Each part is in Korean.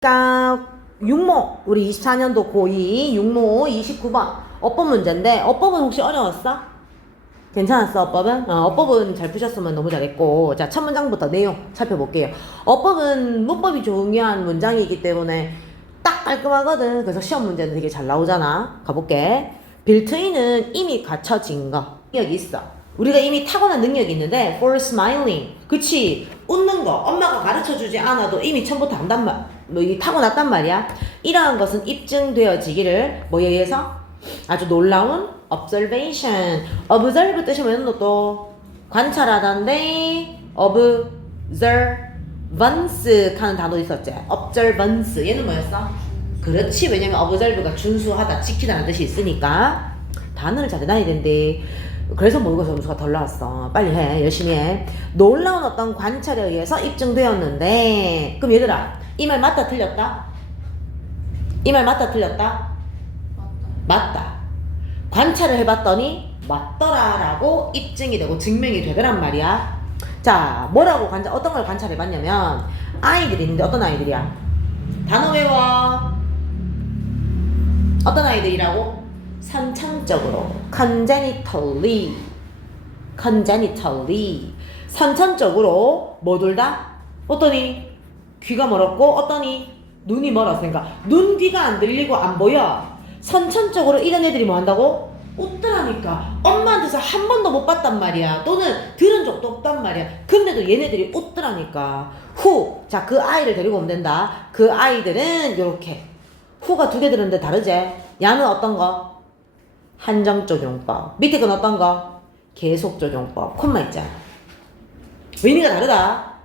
그러니까 육모. 우리 24년도 고2 육모 29번. 어법 문제인데 어법은 혹시 어려웠어? 괜찮았어 어법은? 어, 어법은 잘 푸셨으면 너무 잘했고. 자 첫 문장부터 내용 살펴볼게요. 어법은 문법이 중요한 문장이기 때문에 딱 깔끔하거든. 그래서 시험 문제는 되게 잘 나오잖아. 가볼게. 빌트인은 이미 갖춰진 거. 능력이 있어. 우리가 이미 타고난 능력이 있는데 for smiling. 그치? 웃는 거. 엄마가 가르쳐주지 않아도 이미 처음부터 안단 말, 뭐, 이 타고났단 말이야. 이러한 것은 입증되어지기를 뭐에 의해서? 아주 놀라운 observation. observe 뜻이 뭐였노 또 관찰하다인데 observance 하는 단어 있었지. observance. 얘는 뭐였어? 그렇지. 왜냐면 observe가 준수하다 지키다는 뜻이 있으니까 단어를 잘 외워야 된대. 그래서 모의고 점수가 덜 나왔어. 빨리 해. 열심히 해. 놀라운 어떤 관찰에 의해서 입증되었는데 그럼 얘들아 이 말 맞다 틀렸다? 이 말 맞다 틀렸다? 맞다. 관찰을 해봤더니 맞더라라고 입증이 되고 증명이 되더란 말이야. 자, 뭐라고 관찰, 어떤 걸 관찰해봤냐면 아이들이 있는데 어떤 아이들이야? 단어 외워. 어떤 아이들이라고? 선천적으로 congenitally congenitally 선천적으로 뭐들다? 어떠니? 귀가 멀었고 어떠니? 눈이 멀었으니까. 눈 귀가 안 들리고 안 보여. 선천적으로 이런 애들이 뭐 한다고? 웃더라니까. 엄마한테서 한 번도 못 봤단 말이야. 또는 들은 적도 없단 말이야. 근데도 얘네들이 웃더라니까. 후. 자 그 아이를 데리고 오면 된다. 그 아이들은 요렇게. 후가 두 개 들었는데 다르지? 야는 어떤 거? 한정 적용법. 밑에 건 어떤 거? 계속 적용법. 콤마 있잖아? 의미가 다르다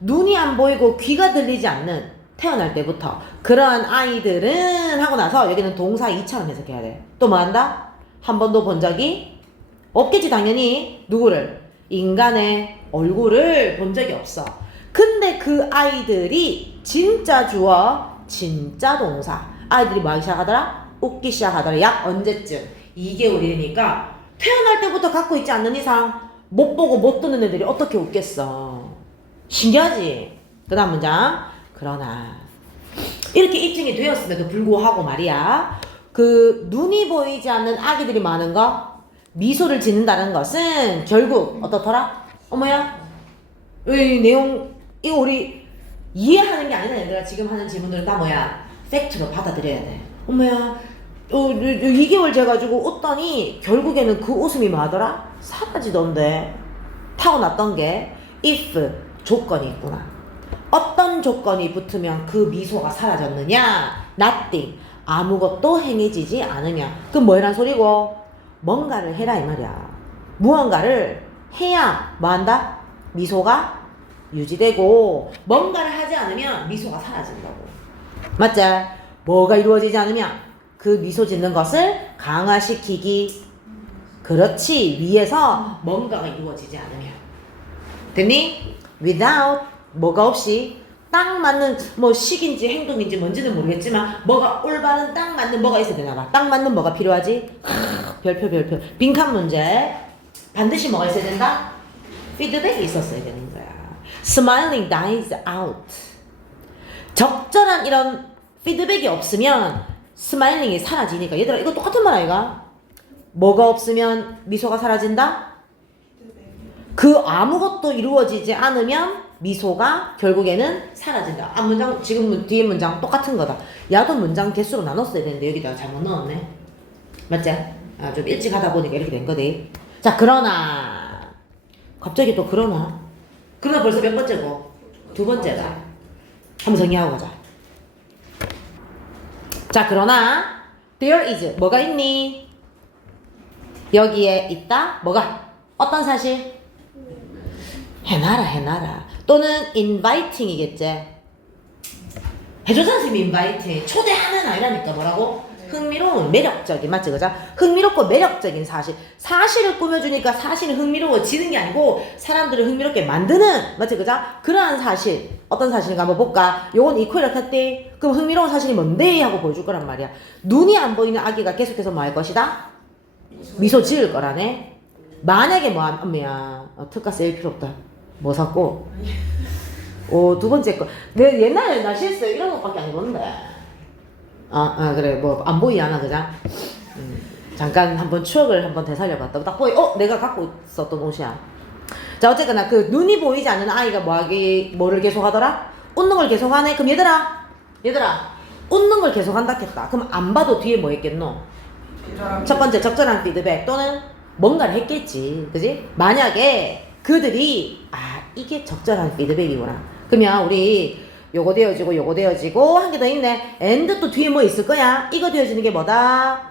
눈이 안 보이고 귀가 들리지 않는 태어날 때부터 그러한 아이들은 하고 나서 여기는 동사 2차원 해석해야 돼. 또 뭐 한다? 한 번도 본 적이 없겠지 당연히 누구를 인간의 얼굴을 본 적이 없어. 근데 그 아이들이 진짜 주어 진짜 동사 아이들이 뭐 하기 시작하더라? 웃기 시작하더라. 약 언제쯤? 2개월이니까 태어날 때부터 갖고 있지 않는 이상 못 보고 못 듣는 애들이 어떻게 웃겠어. 신기하지? 그 다음 문장. 그러나, 이렇게 입증이 되었음에도 불구하고 말이야. 그, 눈이 보이지 않는 아기들이 많은 거, 미소를 짓는다는 것은 결국, 어떻더라? 어머야? 이 내용, 이거 우리 이해하는 게 아니라 얘들아. 지금 하는 질문들은 다 뭐야? 팩트로 받아들여야 돼. 어머야, 어, 2개월 재가지고 웃더니 결국에는 그 웃음이 뭐하더라? 사라지던데. 타고났던 게 if 조건이 있구나. 어떤 조건이 붙으면 그 미소가 사라졌느냐? nothing. 아무것도 행해지지 않으면. 그럼 뭐란 소리고? 뭔가를 해라 이 말이야. 무언가를 해야 뭐 한다? 미소가 유지되고 뭔가를 하지 않으면 미소가 사라진다고. 맞지? 뭐가 이루어지지 않으면 그 미소 짓는 것을 강화시키기 그렇지 위에서 뭔가가 이루어지지 않으면 됐니? Without 뭐가 없이 딱 맞는 뭐 식인지 행동인지 뭔지는 모르겠지만 뭐가 올바른 딱 맞는 뭐가 있어야 되나 봐. 딱 맞는 뭐가 필요하지? 크, 별표 별표. 빈칸 문제. 반드시 뭐가 있어야 된다? 피드백이 있었어야 되는 거야. Smiling dies out. 적절한 이런 피드백이 없으면 스마일링이 사라지니까 얘들아 이거 똑같은 말 아이가? 뭐가 없으면 미소가 사라진다? 그 아무것도 이루어지지 않으면 미소가 결국에는 사라진다. 앞 문장 지금 문- 뒤에 문장 똑같은 거다. 야도 문장 개수로 나눴어야 되는데 여기다가 잘못 넣었네. 맞지? 아, 좀 일찍 하다 보니까 이렇게 된 거지. 자 그러나 갑자기 또 그러나 그러나 벌써 몇 번째고 두 번째다. 한번 정리하고 가자. 자 그러나 there is 뭐가 있니? 여기에 있다 뭐가 어떤 사실? 해놔라 해놔라 또는 inviting이겠지 해줘서 선생님 inviting 초대하는 아니라니까 뭐라고? 흥미로운 매력적인 맞지 그죠? 흥미롭고 매력적인 사실 사실을 꾸며주니까 사실은 흥미로워지는 게 아니고 사람들을 흥미롭게 만드는 맞지 그죠? 그러한 사실 어떤 사실인가 한번 볼까? 요건 이퀄이라 했대 그럼 흥미로운 사실이 뭔데? 하고 보여줄 거란 말이야 눈이 안 보이는 아기가 계속해서 뭐 할 것이다? 미소 지을 거라네 만약에 뭐 하면 어, 특가 세일 필요 없다 뭐 샀고 오, 두 번째 거. 내 옛날에 나 실수 이런 것밖에 안 입었는데. 아, 아, 그래. 뭐, 안 보이지 않아, 그냥? 음, 잠깐 한번 추억을 한번 되살려봤다. 딱 보이, 어? 내가 갖고 있었던 옷이야. 자, 어쨌거나 그 눈이 보이지 않는 아이가 뭐 하기, 뭐를 계속 하더라? 웃는 걸 계속 하네? 그럼 얘들아, 얘들아, 웃는 걸 계속 한다 했다. 그럼 안 봐도 뒤에 뭐 했겠노? 첫 번째 적절한 피드백 또는 뭔가를 했겠지. 그지? 만약에 그들이 아 이게 적절한 피드백이구나. 그러면 우리 요거 되어지고 요거 되어지고 한 개 더 있네. 엔드 또 뒤에 뭐 있을 거야? 이거 되어지는 게 뭐다?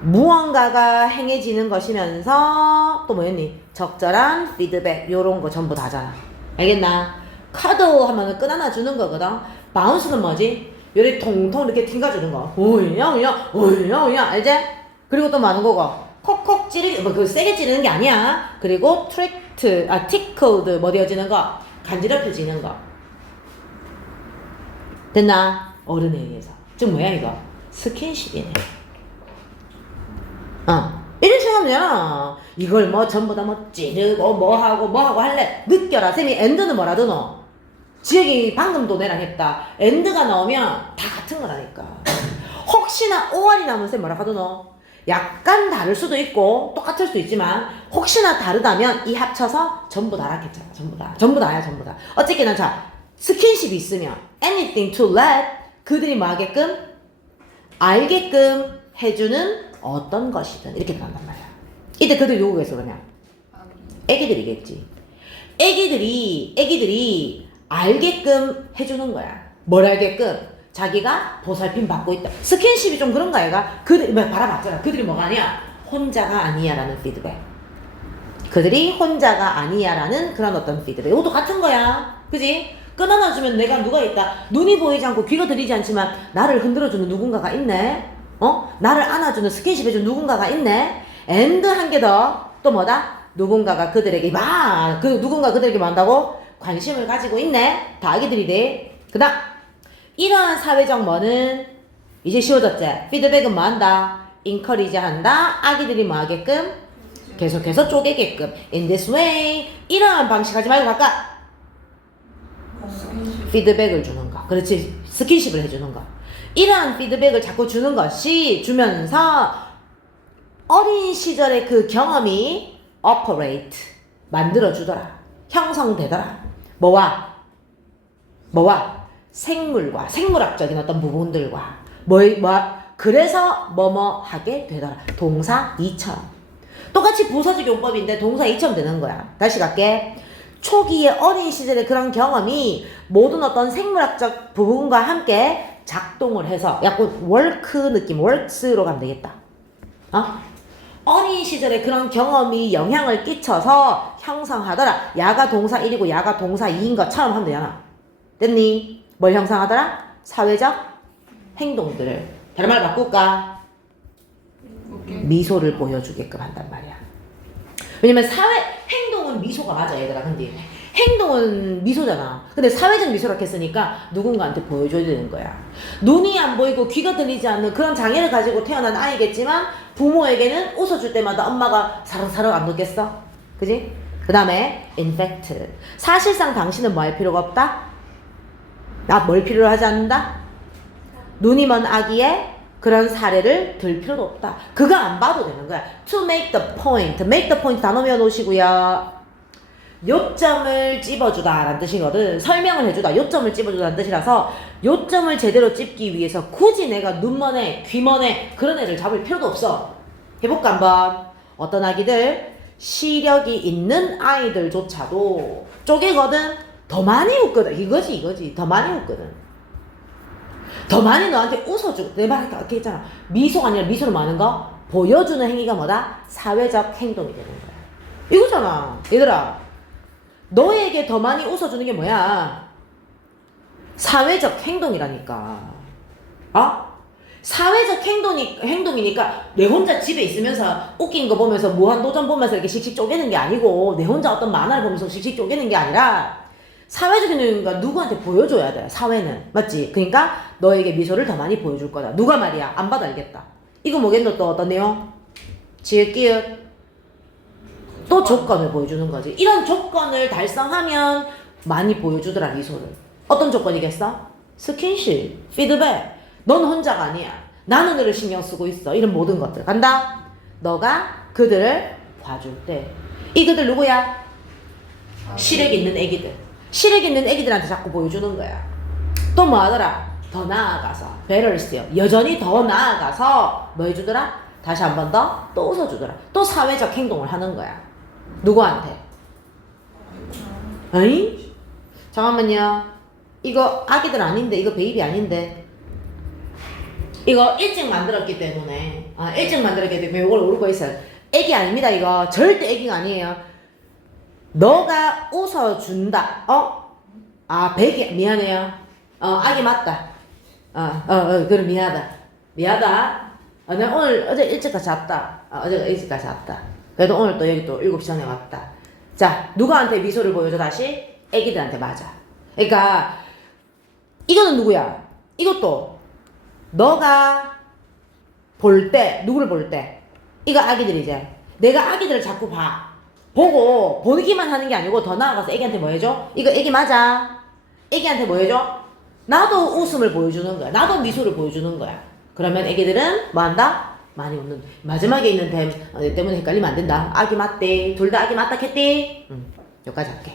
무언가가 행해지는 것이면서 또 뭐였니? 적절한 피드백 요런 거 전부 다잖아. 알겠나? 카드 끈 하나 주는 거거든. 바운스는 뭐지? 요리 통통 이렇게 튕가주는 거. 오야 오야 오야 오야 알지? 그리고 또 많은 거고. 콕콕 찌르기 뭐 그 세게 찌르는 게 아니야. 그리고 트랙트 아 티코드 뭐 되어지는 거 간지럽혀지는 거. 됐나? 어른에 의해서. 즉 뭐야 이거? 스킨십이네. 어. 이런 생각하면 이걸 뭐 전부 다 뭐 찌르고 뭐 하고 뭐 하고 할래 느껴라 쌤이 엔드는 뭐라도 너 지혁이 방금도 내랑 했다 엔드가 나오면 다 같은 거라니까 혹시나 오알이 나오면 쌤 뭐라 하도 너 약간 다를 수도 있고 똑같을 수도 있지만 혹시나 다르다면 이 합쳐서 전부 다라겠잖아 전부 다 전부 다야 전부 다 어쨌거나 자 스킨십이 있으면 anything to let 그들이 뭐 하게끔 알게끔 해주는 어떤 것이든 이렇게 들어간단 말이야. 이때 그들 누구겠어 그냥? 애기들이겠지. 애기들이 애기들이 알게끔 해주는 거야. 뭘 알게끔? 자기가 보살핌 받고 있다. 스킨십이 좀 그런가 얘가? 그들 뭐 바라봤잖아. 그들이 뭐가 아니야? 혼자가 아니야라는 피드백. 그들이 혼자가 아니야라는 그런 어떤 피드백. 이것도 같은 거야. 그지? 끊어놔주면 내가 누가 있다. 눈이 보이지 않고 귀가 들리지 않지만 나를 흔들어주는 누군가가 있네. 어? 나를 안아주는 스킨십 해주는 누군가가 있네. 앤드 한 개 더. 또 뭐다? 누군가가 그들에게 막, 그 누군가 그들에게 뭐 한다고? 관심을 가지고 있네. 다 아기들이 돼. 그 다음. 이러한 사회적 뭐는 이제 쉬워졌지? 피드백은 뭐 한다? 인커리지 한다. 아기들이 뭐 하게끔? 계속해서 쪼개게끔. In this way. 이러한 방식 하지 말고 각각 피드백을 주는 거. 그렇지. 스킨십을 해주는 거. 이러한 피드백을 자꾸 주는 것이 주면서 어린 시절의 그 경험이 operate 만들어주더라. 형성되더라. 뭐와? 뭐와? 생물과 생물학적인 어떤 부분들과 뭐, 뭐 그래서 뭐뭐 하게 되더라. 동사 이처럼. 똑같이 부서지 용법인데 동사 이처럼 되는 거야. 다시 갈게. 초기의 어린 시절의 그런 경험이 모든 어떤 생물학적 부분과 함께 작동을 해서 약간 월크 느낌, 월스로 가면 되겠다. 어? 어린 시절의 그런 경험이 영향을 끼쳐서 형성하더라. 야가 동사 1이고 야가 동사 2인 것처럼 하면 되잖아. 됐니? 뭘 형성하더라? 사회적 행동들을. 다른 말 바꿀까? 미소를 보여주게끔 한단 말이야. 왜냐면 사회 행동은 미소가 맞아 얘들아 근데 행동은 미소잖아 근데 사회적 미소라 했으니까 누군가한테 보여줘야 되는 거야 눈이 안 보이고 귀가 들리지 않는 그런 장애를 가지고 태어난 아이겠지만 부모에게는 웃어줄 때마다 엄마가 사랑사랑 안 웃겠어 그지? 그 다음에 in fact 사실상 당신은 뭐 할 필요가 없다? 나 뭘 필요로 하지 않는다? 눈이 먼 아기의 그런 사례를 들 필요도 없다. 그거 안 봐도 되는 거야. To make the point. make the point 단어 외워놓으시고요. 요점을 찝어주다 라는 뜻이거든. 설명을 해주다. 요점을 찝어주다는 뜻이라서 요점을 제대로 찝기 위해서 굳이 내가 눈먼 애, 귀먼 애 그런 애를 잡을 필요도 없어. 해볼까 한번. 어떤 아기들 시력이 있는 아이들조차도 쪼개거든. 더 많이 웃거든. 이거지 이거지. 더 많이 웃거든. 더 많이 너한테 웃어주고 내 말이 아까 했잖아 미소가 아니라 미소를 많은 거 보여주는 행위가 뭐다? 사회적 행동이 되는 거야 이거잖아 얘들아 너에게 더 많이 웃어주는 게 뭐야? 사회적 행동이라니까 어? 사회적 행동이, 행동이니까 내 혼자 집에 있으면서 웃긴 거 보면서 무한도전 보면서 이렇게 씩씩 쪼개는 게 아니고 내 혼자 어떤 만화를 보면서 씩씩 쪼개는 게 아니라 사회적인 행동이니까 누구한테 보여줘야 돼 사회는 맞지? 그러니까 너에게 미소를 더 많이 보여줄 거다 누가 말이야 안 봐도 알겠다 이거 뭐겠노 또 어떤 내용? 지읒기읒 또 조건을 보여주는 거지 이런 조건을 달성하면 많이 보여주더라 미소를. 어떤 조건이겠어? 스킨십, 피드백. 넌 혼자가 아니야. 나는 너를 신경 쓰고 있어. 이런 모든 것들. 간다. 너가 그들을 봐줄 때. 이 그들 누구야? 시력 있는 애기들. 시력 있는 애기들한테 자꾸 보여주는 거야. 또 뭐 하더라? 더 나아가서 배를 쓰여. 여전히 더 나아가서 뭐 해주더라? 다시 한 번 더 또 웃어주더라. 또 사회적 행동을 하는 거야. 누구한테? 어이? 잠깐만요. 이거 아기들 아닌데 이거 베이비 아닌데 이거 일찍 만들었기 때문에 아 일찍 만들었기 때문에 이걸 오르고 있어요. 애기 아닙니다 이거 절대 애기가 아니에요. 너가 웃어준다. 어? 아 베개 미안해요. 어 아기 맞다. 어 어 어, 그래 미안하다. 미안하다. 어, 내가 오늘 어제 일찍까지 잤다. 어, 어제 일찍까지 잤다. 그래도 오늘 또 여기 또 7시 전에 왔다. 자 누구한테 미소를 보여줘 다시? 애기들한테 맞아. 그러니까 이거는 누구야? 이것도 너가 볼 때 누구를 볼 때 이거 아기들이제 내가 아기들을 자꾸 봐 보고 보기만 하는 게 아니고 더 나아가서 애기한테 뭐 해줘? 이거 애기 맞아? 애기한테 뭐 해줘? 나도 웃음을 보여주는 거야. 나도 미소를 보여주는 거야. 그러면 애기들은 뭐 한다? 많이 웃는 마지막에 있는 댐 어, 때문에 헷갈리면 안 된다. 아기 맞대. 둘 다 아기 맞다 겠디 응 여기까지 할게